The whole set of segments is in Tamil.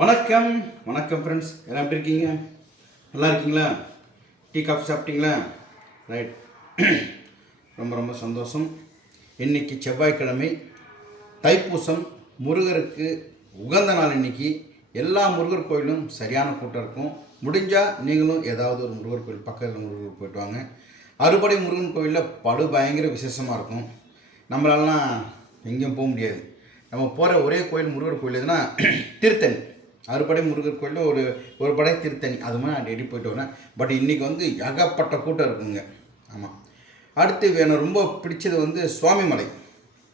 வணக்கம் வணக்கம் ஃப்ரெண்ட்ஸ், எல்லாம் எப்படி இருக்கீங்க? நல்லா இருக்கீங்களா? டீ காஃபி சாப்பிட்டீங்களா? ரைட். ரொம்ப ரொம்ப சந்தோஷம். இன்றைக்கி செவ்வாய்க்கிழமை, தைப்பூசம், முருகருக்கு உகந்த நாள். இன்றைக்கி எல்லா முருகர் கோயிலும் சரியான கூட்டம் இருக்கும். முடிஞ்சால் நீங்களும் ஏதாவது ஒரு முருகர் கோயில் பக்கத்தில் முருகர் போயிட்டு வாங்க. அறுபடை முருகன் கோயிலில் படு பயங்கர விசேஷமாக இருக்கும். நம்மளாலாம் எங்கேயும் போக முடியாது. நம்ம போகிற ஒரே கோயில் முருகர் கோயில் எதுனா திருத்தணி. அறுபடை முருகர் கோயிலில் ஒரு படை திருத்தணி. அது மாதிரி நான் டெய்லி போயிட்டு வரேன். பட் இன்றைக்கி ஏகப்பட்ட கூட்டம் இருக்குங்க. ஆமாம். அடுத்து எனக்கு ரொம்ப பிடிச்சது சுவாமிமலை,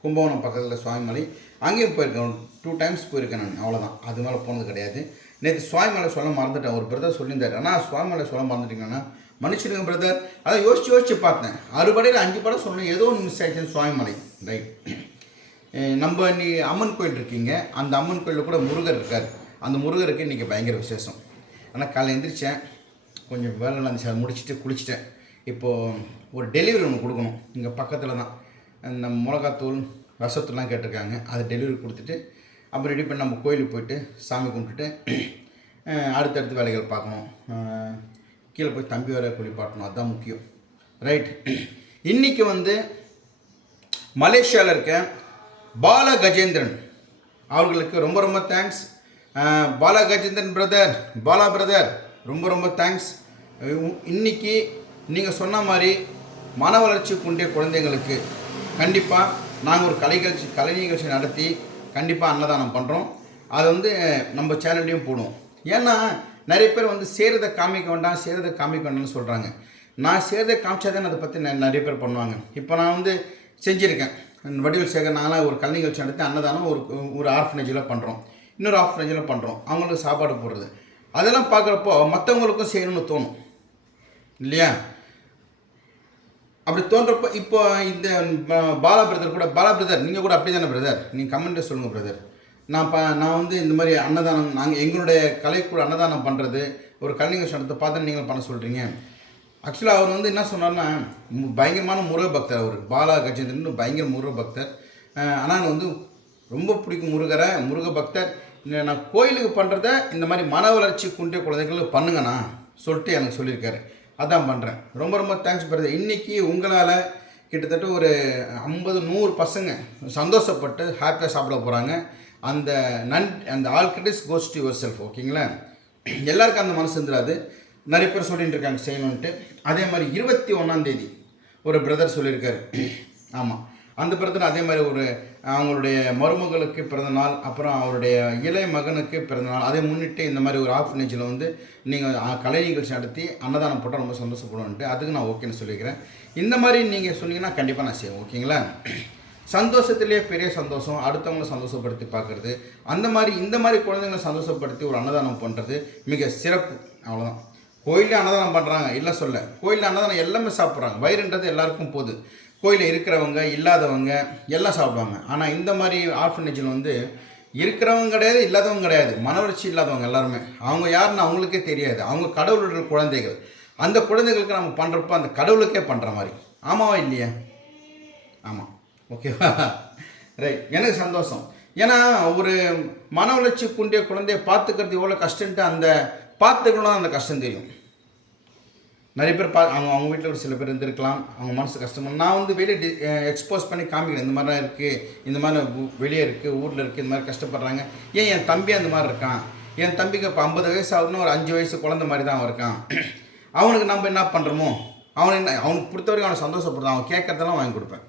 கும்பகோணம் பக்கத்தில் சுவாமிமலை. அங்கேயும் போயிருக்கேன். 2 டைம்ஸ் போயிருக்கேன் நான். அவ்வளோதான், அது மேலே போனது கிடையாது. நேற்று சுவாமிமலை சொல்ல மறந்துட்டேன். ஒரு பிரதர் சொல்லியிருந்தார், ஆனால் சுவாமிமலை சொல்ல மறந்துட்டீங்கன்னா மன்னிச்சிடுங்க பிரதர். அதான் யோசிச்சு பார்த்தேன். அறுபடையில் 5 படம் சொன்னேன், ஏதோ ஒன்று மிஸ் ஆகிடுச்சு. சுவாமிமலை ரைட். நம்ம நீ அம்மன் கோயில் இருக்கீங்க, அந்த அம்மன் கோயிலில் கூட முருகர் இருக்கார். அந்த முருகருக்கு இன்றைக்கி பயங்கர விசேஷம். ஆனால் காலையில் எழுந்திரிச்சேன், கொஞ்சம் வேலை இருந்துச்சு, அதை முடிச்சுட்டு குளிச்சுட்டேன். இப்போது ஒரு டெலிவரி ஒன்று கொடுக்கணும். இங்கே பக்கத்தில் தான் நம்ம மிளகாத்தூள் ரசத்தூள்லாம் கேட்டிருக்காங்க. அதை டெலிவரி கொடுத்துட்டு அப்புறம் ரெடி பண்ணி நம்ம கோயிலுக்கு போயிட்டு சாமி கும்பிட்டுட்டு அடுத்தடுத்து வேலைகள் பார்க்கணும். கீழே போய் தம்பி வேலை குளிப்பாட்டணும், அதுதான் முக்கியம். ரைட். இன்றைக்கி மலேசியாவில் இருக்க பால கஜேந்திரன் அவர்களுக்கு ரொம்ப ரொம்ப thanks. Bala Gajendran brother, Bala brother, ரொம்ப ரொம்ப தேங்க்ஸ். இன்றைக்கி நீங்கள் சொன்ன மாதிரி மன வளர்ச்சி குன்றிய குழந்தைங்களுக்கு கண்டிப்பாக நாங்கள் ஒரு கலை நிகழ்ச்சி நடத்தி கண்டிப்பாக அன்னதானம் பண்ணுறோம். அதை நம்ம சேனல்லையும் போடுவோம். ஏன்னா நிறைய பேர் செய்கிறத காமிக்க வேண்டாம்னு சொல்கிறாங்க. நான் செய்கிறத காமிச்சாதான் அதை பற்றி நிறைய பேர் பண்ணுவாங்க. இப்போ நான் செஞ்சுருக்கேன். வடிவல் சேகர் நாங்களாம் ஒரு கலை நிகழ்ச்சி நடத்தி அன்னதானம் ஒரு ஆர்ஃபனேஜில் பண்ணுறோம், இன்னொரு ஆர்ஃபனேஜில் பண்ணுறோம். அவங்களுக்கு சாப்பாடு போடுறது, அதெல்லாம் பார்க்குறப்போ மற்றவங்களுக்கும் செய்யணும்னு தோணும் இல்லையா? அப்படி தோன்றப்போ இப்போ இந்த பாலா பிரதர் நீங்கள் கூட அப்படி தானே பிரதர்? நீங்கள் கமெண்ட்டை சொல்லுங்கள் பிரதர். நான் இந்த மாதிரி அன்னதானம், நாங்கள் எங்களுடைய கலைக்குழு அன்னதானம் பண்ணுறது, ஒரு கலை நிகழ்ச்சி நடத்த பார்த்து நீங்கள் பண்ண சொல்கிறீங்க. ஆக்சுவலாக அவர் என்ன சொன்னார்னா, பயங்கரமான முருக பக்தர். அவர் பாலா கஜேந்திரன் பயங்கர முருக பக்தர். ஆனால் ரொம்ப பிடிக்கும் முருக பக்தர். நான் கோயிலுக்கு பண்ணுறத இந்த மாதிரி மன வளர்ச்சி குன்றிய குழந்தைகளுக்கு பண்ணுங்கண்ணா சொல்லிட்டு எனக்கு சொல்லியிருக்காரு. அதான் பண்ணுறேன். ரொம்ப ரொம்ப தேங்க்ஸ் பிரதர். இன்றைக்கி உங்களால் கிட்டத்தட்ட ஒரு 50-100 பசங்க சந்தோஷப்பட்டு ஹாப்பியாக சாப்பிட போகிறாங்க. அந்த all credits goes to your self. ஓகேங்களா? எல்லாருக்கும் அந்த மனசு இருந்துடாது. நிறைய பேர் சொல்லிட்டு இருக்காங்க செய்யணுன்ட்டு. அதே மாதிரி 21ஆம் தேதி ஒரு பிரதர் சொல்லியிருக்காரு. ஆமாம், அந்த பிரதர் அதே மாதிரி அவங்களுடைய மருமகளுக்கு பிறந்தநாள், அப்புறம் அவருடைய இளைய மகனுக்கு பிறந்தநாள். அதை முன்னிட்டு இந்த மாதிரி ஒரு ஆர்ஃபனேஜில் நீங்கள் கலை நிகழ்ச்சி நடத்தி அன்னதானம் போட்டால் ரொம்ப சந்தோஷப்படுவோன்ட்டு அதுக்கு நான் ஓகேன்னு சொல்லிக்கிறேன். இந்த மாதிரி நீங்கள் சொன்னீங்கன்னா கண்டிப்பாக நான் செய்வேன். ஓகேங்களா? சந்தோஷத்துலேயே பெரிய சந்தோஷம் அடுத்தவங்களை சந்தோஷப்படுத்தி பார்க்குறது. இந்த மாதிரி குழந்தைங்களை சந்தோஷப்படுத்தி ஒரு அன்னதானம் பண்ணுறது மிக சிறப்பு. அவ்வளோதான். கோயிலில் அன்னதானம் பண்ணுறாங்க இல்லை சொல்ல, கோயிலில் அன்னதானம் எல்லாமே சாப்பிட்றாங்க. வயிறுன்றது எல்லாருக்கும் போகுது. கோயிலில் இருக்கிறவங்க இல்லாதவங்க எல்லாம் சாப்பிடுவாங்க. ஆனால் இந்த மாதிரி ஆர்ஃபனேஜில் இருக்கிறவங்க கிடையாது, இல்லாதவங்க கிடையாது, மனவளர்ச்சி இல்லாதவங்க எல்லாருமே. அவங்க யாருன்னு அவங்களுக்கே தெரியாது. அவங்க கடவுளுடைய குழந்தைகள். அந்த குழந்தைகளுக்கு நம்ம பண்ணுறப்போ அந்த கடவுளுக்கே பண்ணுற மாதிரி. ஆமாவா இல்லையா? ஆமாம். ஓகேவா? ரைட். எனக்கு சந்தோஷம். ஏன்னா ஒரு மன வளர்ச்சி குன்றிய குழந்தைய பார்த்துக்கிறது எவ்வளோ கஷ்டன்ட்டு அந்த பார்த்துக்கணும், அந்த கஷ்டம் தெரியும். நிறைய பேர் அவங்க வீட்டில் ஒரு சில பேர் இருந்திருக்கலாம், அவங்க மனசு கஷ்டமாக. நான் வெளியே எக்ஸ்போஸ் பண்ணி காமிக்கிறேன். இந்த மாதிரிலாம் இருக்குது, இந்த மாதிரி வெளியே இருக்குது, ஊரில் இருக்குது, இந்த மாதிரி கஷ்டப்படுறாங்க. என் தம்பி அந்த மாதிரி இருக்கான். என் தம்பிக்கு இப்போ 50 வயசு ஆகுதுன்னு ஒரு 5 வயசு குழந்தை மாதிரி தான் அவன் இருக்கான். அவனுக்கு நம்ம என்ன பண்ணுறோமோ அவனுக்கு பொறுத்தவரைக்கும் அவனை சந்தோஷப்படுறான். அவன் கேட்கறதெல்லாம் வாங்கி கொடுப்பேன்.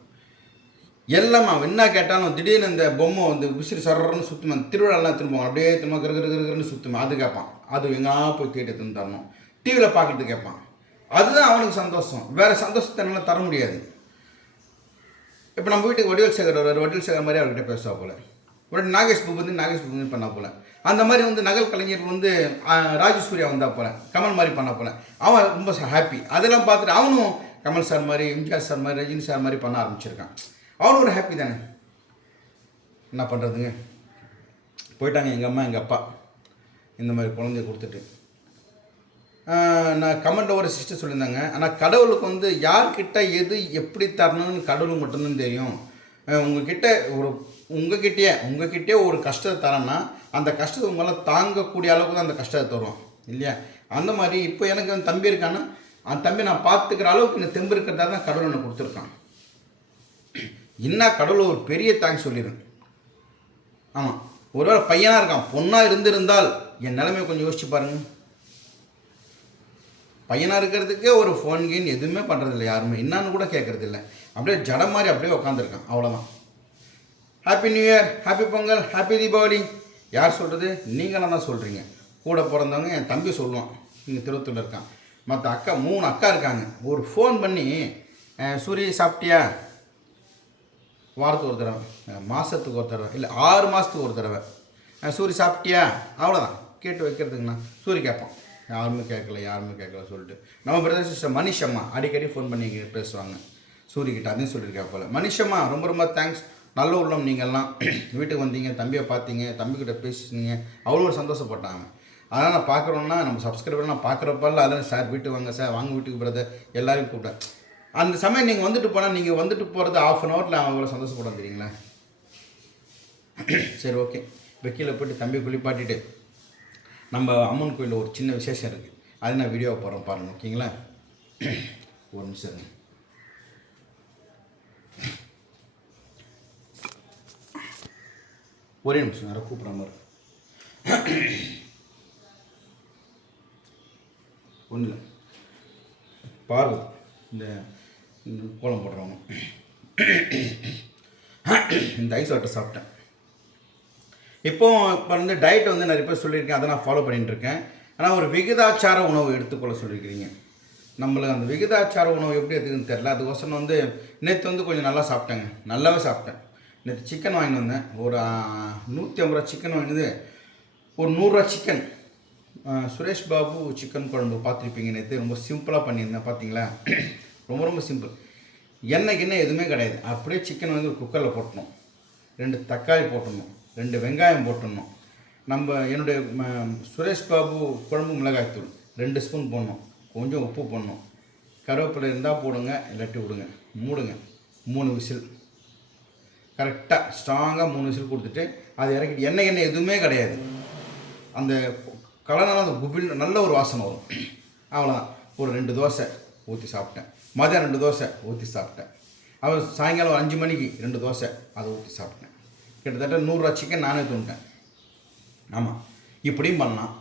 எல்லாமே அவன் என்ன கேட்டாலும் திடீர்னு இந்த பொம்மை விசிறி சரன்னு சுற்றுமே. திருவிழாலாம் திரும்புவான், அப்படியே திரும்ப கிருன்னு சுற்றுமே. அது கேட்பான். அது எங்கேனா போய் கேட்டு தரணும். டிவியில் பார்க்குறது கேட்பான். அதுதான் அவனுக்கு சந்தோஷம். வேறு சந்தோஷத்தை என்னால் தர முடியாது. இப்போ நம்ம வீட்டுக்கு வடிவல் சேகர் மாதிரி அவர்கிட்ட பேசுவா போல். நாகேஷ் பூபதி பண்ணா போல். அந்த மாதிரி நகல் கலைஞர் ராஜசூர்யா வந்தால் போல், கமல் மாதிரி பண்ணா போல். அவன் ரொம்ப ஹாப்பி. அதெல்லாம் பார்த்துட்டு அவனும் கமல் சார் மாதிரி, எம்ஜிஆர் சார் மாதிரி, ரஜினி சார் மாதிரி பண்ண ஆரம்பிச்சிருக்கான். அவனும் ஒரு ஹாப்பி தானே. என்ன பண்ணுறதுங்க? போயிட்டாங்க எங்கள் அம்மா எங்கள் அப்பா இந்த மாதிரி குழந்தைய கொடுத்துட்டு. நான் கமெண்ட்டில் ஒரு சிஸ்டர் சொல்லியிருந்தாங்க, ஆனால் கடவுளுக்கு யார்கிட்ட எது எப்படி தரணும்னு கடவுளுக்கு மட்டும்தான் தெரியும். உங்ககிட்டயே ஒரு கஷ்டத்தை தரேன்னா அந்த கஷ்டத்தை உங்களால் தாங்கக்கூடிய அளவுக்கு தான் அந்த கஷ்டத்தை தருவோம் இல்லையா? அந்த மாதிரி இப்போ எனக்கு வந்து தம்பி இருக்கான்னா அந்த தம்பி நான் பார்த்துக்கிற அளவுக்கு இந்த தெம்பு இருக்கிறதா தான் கடவுள் எனக்கு கொடுத்துருக்கான். இன்னும் கடவுள் ஒரு பெரிய தேங்க்ஸ் சொல்லிடுறேன். ஆமாம், ஒருவேளை பையனாக இருக்கான், பொண்ணாக இருந்திருந்தால் என் நிலைமையை கொஞ்சம் யோசிச்சு பாருங்கள். பையனாக இருக்கிறதுக்கே ஒரு ஃபோன் கீன் எதுவுமே பண்ணுறதில்ல, யாருமே என்னான்னு கூட கேட்குறதில்ல. அப்படியே ஜடம் மாதிரி அப்படியே உட்காந்துருக்கான், அவ்வளோதான். Happy new year, happy Pongal, happy Deepavali யார் சொல்கிறது? நீங்களாம் தான் சொல்கிறீங்க. கூட பிறந்தவங்க என் தம்பி சொல்லுவான், இங்கே திருவத்தூரில் இருக்கான். மற்ற அக்கா 3 அக்கா இருக்காங்க. ஒரு ஃபோன் பண்ணி சூரி சாப்பிட்டியா, வாரத்துக்கு ஒரு தடவை, மாதத்துக்கு ஒரு தடவை, இல்லை 6 மாதத்துக்கு ஒரு தடவை சூரி சாப்பிட்டியா, அவ்வளோதான் கேட்டு வைக்கிறதுங்கண்ணா. சூரி கேட்பான், யாருமே கேட்கல சொல்லிட்டு. நம்ம பிரதர் சிஸ்டர் மனிஷம்மா அடிக்கடி ஃபோன் பண்ணி பேசுவாங்க சூரிக்கிட்ட, அதையும் சொல்லியிருக்கேன் போல். மனிஷம்மா ரொம்ப ரொம்ப தேங்க்ஸ், நல்ல உள்ளம் நீங்கள்லாம். வீட்டுக்கு வந்தீங்க, தம்பியை பார்த்தீங்க, தம்பிக்கிட்ட பேசினீங்க, அவ்வளோ ஒரு சந்தோஷப்பட்டாங்க. அதனால் நான் பார்க்குறோன்னா நம்ம சப்ஸ்கிரைபர்லாம் பார்க்குறப்பெல்லாம் அதில் சார் வீட்டுக்கு வாங்க, சார் வாங்க வீட்டுக்கு பிரதர் எல்லாரையும் கூப்பிட்டேன். அந்த சமயம் நீங்கள் வந்துட்டு போனால், நீங்கள் வந்துட்டு போகிறது ½ அன் ஹவரில் அவன் அவ்வளோ சந்தோஷப்பட தெரியுங்களா? சரி, ஓகே. இப்போ கீழே போய்ட்டு தம்பியை குளிப்பாட்டிட்டு நம்ம அம்மன் கோயிலில் ஒரு சின்ன விசேஷம் இருக்குது, அது நான் வீடியோவை போடுறேன் பாருங்கள், ஓகேங்களா? ஒரு நிமிஷம், ஒரே நிமிஷம், யாரை கூப்பிட்ற மாதிரி ஒன்றும் இல்லை. பார்வதி இந்த கோலம் போடுறவங்க இந்த ஐஸ் வாட்டர் சாப்பிட்டேன். இப்போ வந்து டயட் வந்து நிறைய பேர் சொல்லியிருக்கேன், அதை நான் ஃபாலோ பண்ணிட்டுருக்கேன். ஆனால் ஒரு விகிதாச்சார உணவு எடுத்துக்கொள்ள சொல்லியிருக்கிறீங்க. நம்மளுக்கு அந்த விகிதாச்சார உணவு எப்படி எடுத்துக்குன்னு தெரில. அதுக்கோசரம் வந்து நேற்று வந்து கொஞ்சம் நல்லா சாப்பிட்டேங்க, நல்லாவே சாப்பிட்டேன். நேற்று சிக்கன் வாங்கிட்டு வந்தேன், ஒரு 150 ரூபா சிக்கன் வாங்கினது, ஒரு 100 ரூபா சிக்கன். சுரேஷ் பாபு சிக்கன் குழம்பு பார்த்துருப்பீங்க, நேற்று ரொம்ப சிம்பிளாக பண்ணியிருந்தேன், பார்த்தீங்களா? ரொம்ப ரொம்ப சிம்பிள், எண்ணெய் எதுவுமே கிடையாது. அப்படியே சிக்கன் வந்து ஒரு குக்கரில் போட்டணும், 2 தக்காளி போட்டணும், 2 வெங்காயம் போட்டுடணும். என்னுடைய சுரேஷ் பாபு குழம்பு மிளகாய்த்தூள் 2 ஸ்பூன் போடணும், கொஞ்சம் உப்பு போடணும், கருவேப்பிலை இருந்தால் போடுங்க, இல்லாட்டி விடுங்க, மூடுங்க, 3 விசில் கரெக்டாக ஸ்ட்ராங்காக 3 விசில் கொடுத்துட்டு அதை இறக்கிட்டு, எண்ணெய் எதுவுமே கிடையாது. அந்த கலனால அந்த குபில் நல்ல ஒரு வாசனை வரும். அவ்வளோதான். ஒரு 2 தோசை ஊற்றி சாப்பிட்டேன், மதியம் 2 தோசை ஊற்றி சாப்பிட்டேன், அவன் சாயங்காலம் 5 மணிக்கு 2 தோசை அதை ஊற்றி சாப்பிட்டேன். கிட்டத்தட்ட 100 ரூபா சிக்கன் நானே தூண்டேன். ஆமாம், இப்படியும் பண்ணலாம்.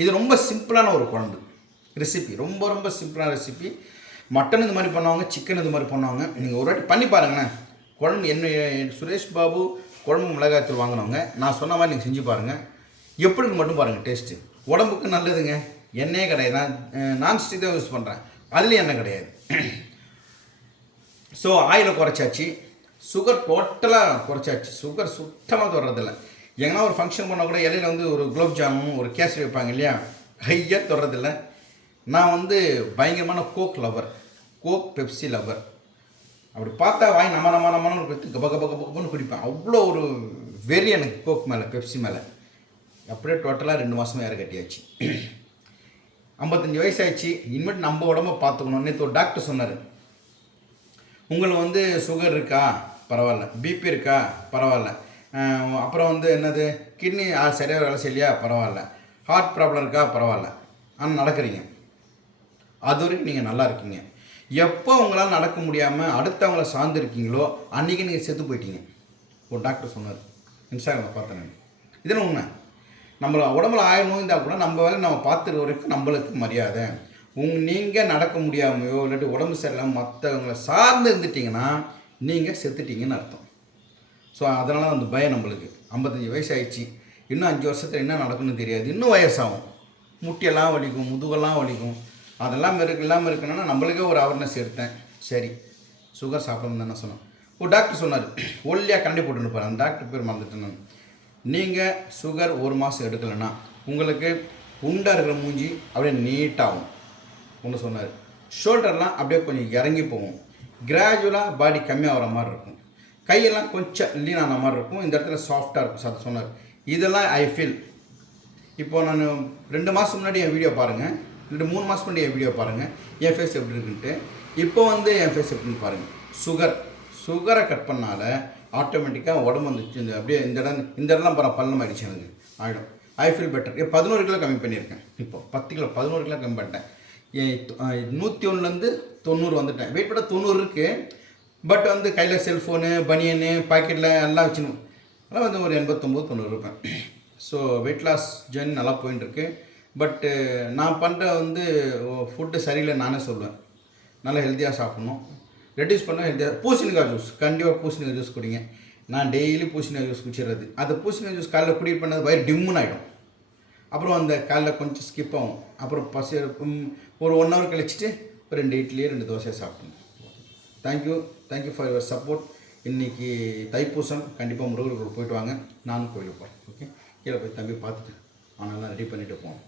இது ரொம்ப சிம்பிளான ஒரு குழம்பு ரெசிபி, ரொம்ப ரொம்ப சிம்பிளான ரெசிபி. மட்டன் இது மாதிரி பண்ணுவாங்க, சிக்கன் இது மாதிரி பண்ணுவாங்க. நீங்கள் ஒரு வாட்டி பண்ணி பாருங்களேன். குழம்பு சுரேஷ் பாபு குழம்பு மிளகாய்த்தூள் வாங்கினவங்க நான் சொன்ன மாதிரி நீங்கள் செஞ்சு பாருங்கள், எப்படின்னு மட்டும் பாருங்கள். டேஸ்ட்டு உடம்புக்கு நல்லதுங்க. எண்ணெயே கிடையாது, நான்ஸ்டிக் தான் யூஸ் பண்ணுறேன், அதுலேயும் எண்ணெய் கிடையாது. ஸோ ஆயிலை குறைச்சாச்சு, சுகர் டோட்டலாக குறைச்சாச்சு, சுகர் சுத்தமாக தொடுறதில்ல. எங்கன்னா ஒரு ஃபங்க்ஷன் பண்ணால் கூட இலையில் வந்து ஒரு குலோப் ஜாமுன் ஒரு கேசரி வைப்பாங்க இல்லையா, கையாக தொடுறதில்ல. நான் வந்து பயங்கரமான coke lover, coke Pepsi lover. அப்படி பார்த்தா வாங்கி நம்மன்னு கொடுத்து கபன்னு குடிப்பேன். அவ்வளோ ஒரு வெறி எனக்கு கோக் மேலே, பெப்சி மேலே. அப்படியே டோட்டலாக 2 மாதமாக ஏற கட்டியாச்சு. 55 வயசாகிடுச்சு, இனிமேட்டு நம்ம உடம்ப பார்த்துக்கணும். நேற்று ஒரு டாக்டர் சொன்னார், உங்களுக்கு வந்து சுகர் இருக்கா, பரவாயில்ல, பிபி இருக்கா, பரவாயில்ல, அப்புறம் வந்து என்னது கிட்னி சரியாக வேலை செய்யலையா, பரவாயில்ல, ஹார்ட் ப்ராப்ளம் இருக்கா, பரவாயில்ல, ஆனால் நடக்கிறீங்க, அது வரைக்கும் நீங்கள் நல்லா இருக்கீங்க. எப்போ உங்களால் நடக்க முடியாமல் அடுத்தவங்கள சார்ந்திருக்கீங்களோ அன்றைக்கி நீங்கள் செத்து போயிட்டீங்க. ஒரு டாக்டர் சொன்னார், இன்ஸ்டாகிராமில் பார்த்தேன். இதெல்லாம் உண்மை. நம்மளை உடம்புல 1000 நோய் இருந்தால் கூட நம்ம வேலை நம்ம பார்த்துருக்க வரைக்கும் நம்மளுக்கு மரியாதை. நீங்கள் நடக்க முடியாமையோ இல்லாட்டி உடம்பு சரியில்லாமல் மற்றவங்களை சார்ந்து இருந்துட்டிங்கன்னா நீங்கள் செத்துட்டீங்கன்னு அர்த்தம். ஸோ அதனால் அந்த பயம் நம்மளுக்கு. 55 வயசு ஆயிடுச்சு, இன்னும் 5 வருஷத்தில் என்ன நடக்குன்னு தெரியாது, இன்னும் வயசாகும், முட்டியெல்லாம் வலிக்கும், முதுகெல்லாம் வலிக்கும். அதெல்லாம் இல்லாமல் இருக்கணும்னா நம்மளுக்கே ஒரு அவேர்னஸ் எடுத்தேன். சரி, சுகர் சாப்பிடணும்னு தானே சொன்னேன். ஒரு டாக்டர் சொன்னார், ஒல்லியாக கண்டி போட்டுன்னு போகிறேன், அந்த டாக்டர் பேர் மறந்துட்டேன் நான். நீங்கள் சுகர் 1 மாதம் எடுக்கலைன்னா உங்களுக்கு உண்டாக இருக்கிற மூஞ்சி அப்படியே நீட்டாகும் ஒன்று சொன்னார். ஷோல்டர்லாம் அப்படியே கொஞ்சம் இறங்கி போகும், கிராஜுவலாக பாடி கம்மியாகிற மாதிரி இருக்கும், கையெல்லாம் கொஞ்சம் லீனான மாதிரி இருக்கும், இந்த இடத்துல சாஃப்டாக இருக்கும் சார் சொன்னார். இதெல்லாம் ஐ ஃபீல். இப்போது நான் 2 மாதம் முன்னாடி என் வீடியோ பாருங்கள், 3 மாதம் முன்னாடி என் வீடியோ பாருங்கள், என் ஃபேஸ் எப்படி இருக்குன்ட்டு. இப்போ வந்து என் ஃபேஸ் எப்படின்னு பாருங்கள். சுகரை கட் பண்ணால ஆட்டோமேட்டிக்காக உடம்பு வந்துச்சு இந்த அப்படியே இந்த இடம்லாம் பள்ளம் ஆகிடுச்சு எனக்கு ஆகிடும். I feel better. 11 கிலோ கம்மி பண்ணியிருக்கேன். இப்போ 10 கிலோ 11 கிலோ கம்மி பண்ணிட்டேன். 101லேருந்து 90 வந்துட்டேன். வெயிட் பண்ண 90 இருக்குது. பட் வந்து கையில் செல்ஃபோனு பனியனு பாக்கெட்டில் எல்லாம் வச்சுக்கணும். அதெல்லாம் வந்து ஒரு 89-90 இருப்பேன். ஸோ வெயிட் லாஸ் ஜர்னி நல்லா போயின்ட்டுருக்கு. பட்டு நான் பண்ணுற வந்து ஃபுட்டு சரியில்லை நானே சொல்லுவேன். நல்லா ஹெல்த்தியாக சாப்பிட்ணும், ரெடியூஸ் பண்ண ஹெல்த்தியாக. பூசணிக்காய் ஜூஸ் கண்டிப்பாக பூசணிக்காய் ஜூஸ் குடிங்க. நான் டெய்லி பூசணிக்காய் ஜூஸ் குடிச்சிடுறது. அந்த பூசணிக்காய் ஜூஸ் காலைல குடி பண்ணது வயிறு டிம்முன்னு ஆகிடும். அப்புறம் அந்த காலைல கொஞ்சம் ஸ்கிப் ஆகும். அப்புறம் பசி ஒரு 1 ஹவர் கழிச்சிட்டு 2 இட்லியே 2 தோசையை சாப்பிடணும். Thank you for your support. இன்றைக்கி தைப்பூசம், கண்டிப்பாக முருகர் கோயில் போயிட்டு வாங்க. நானும் கோயிலுக்கு போகிறேன். ஓகே, கீழே போய் தம்பி பார்த்துட்டு அவனெல்லாம் ரெடி பண்ணிவிட்டு போவோம்.